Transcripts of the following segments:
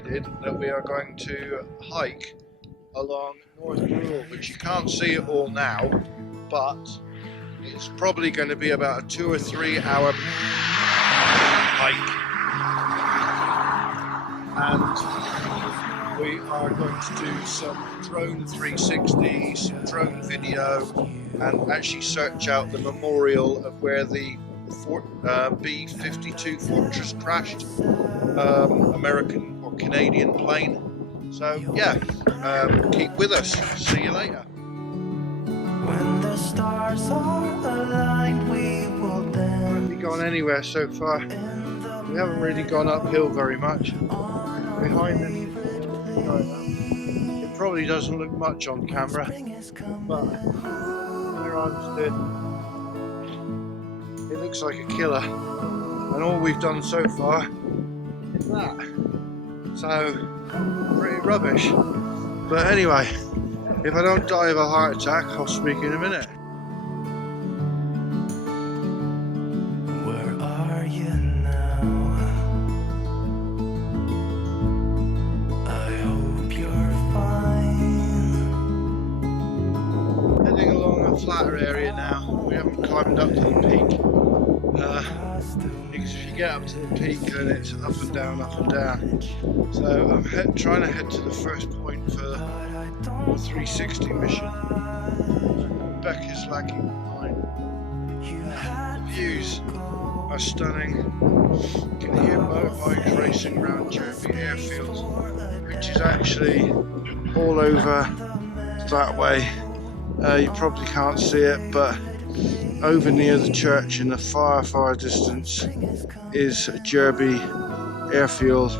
decided that we are going to hike along North Barrule, which you can't see it all now, but it's probably going to be about a 2 or 3 hour hike, and we are going to do some drone 360, some drone video, and actually search out the memorial of where the B-52 Fortress crashed, American or Canadian plane. So yeah, keep with us. See you later. When the stars are aligned, we will dance. We haven't gone anywhere so far. We haven't really gone uphill very much. Behind us, it probably doesn't look much on camera, but where I'm stood, it looks like a killer, and all we've done so far is that. So pretty rubbish. But anyway, if I don't die of a heart attack, I'll speak in a minute. Where are you now? I hope you're fine. Heading along a flatter area now. We haven't climbed up to the peak. Because if you get up to the peak, then it's up and down, up and down. So I'm trying to head to the first point for the 360 mission. Beck is lagging behind. The views are stunning. You can hear motorbikes racing around Jurby Airfield, which is actually all over that way. You probably can't see it, but over near the church in the far distance is Jurby Airfield,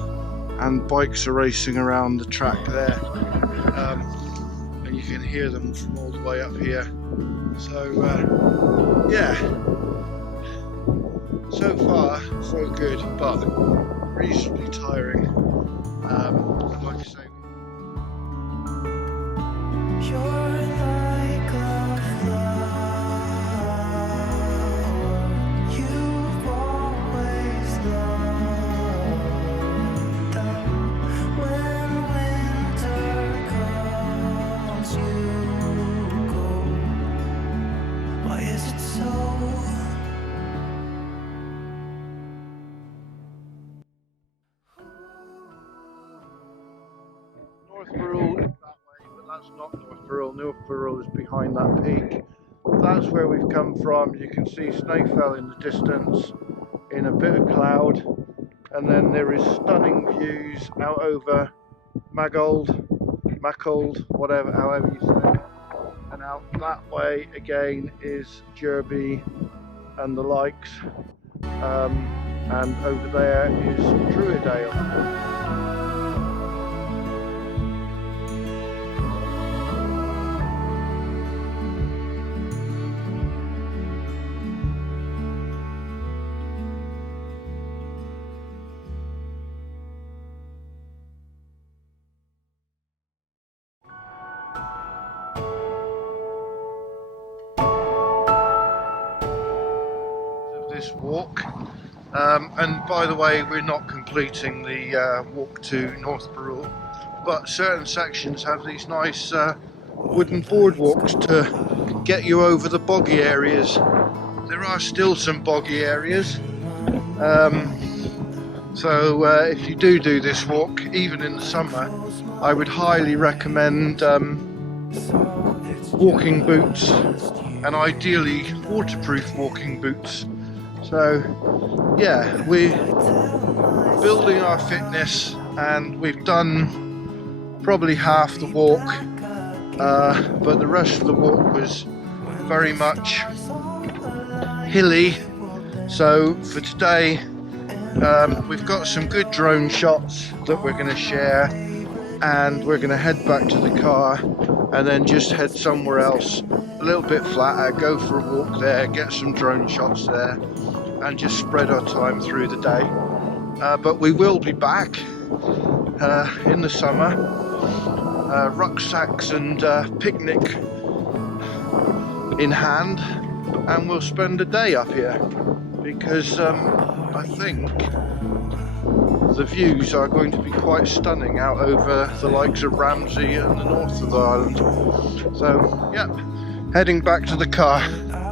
and bikes are racing around the track there, and you can hear them from all the way up here. So yeah, so far so good, but reasonably tiring. And like I say, You're like a flower. You've always loved them. When winter comes, you go. Why is it so? North Barrule is that way, but that's not North Barrule. North Barrule is behind that peak. That's where we've come from. You can see Snaefell in the distance in a bit of cloud, and then there is stunning views out over Maughold, whatever, however you say it. And out that way again is Jurby and the likes, and over there is Druidale. This walk, and by the way, we're not completing the walk to North Barrule, but certain sections have these nice wooden boardwalks to get you over the boggy areas. There are still some boggy areas, so if you do this walk, even in the summer, I would highly recommend walking boots, and ideally waterproof walking boots. So yeah, we're building our fitness, and we've done probably half the walk, but the rest of the walk was very much hilly. So for today, we've got some good drone shots that we're going to share, and we're going to head back to the car and then just head somewhere else a little bit flatter, go for a walk there, get some drone shots there, and just spread our time through the day. But we will be back in the summer, rucksacks and picnic in hand, and we'll spend a day up here, because I think the views are going to be quite stunning out over the likes of Ramsey and the north of the island. So, yep, heading back to the car.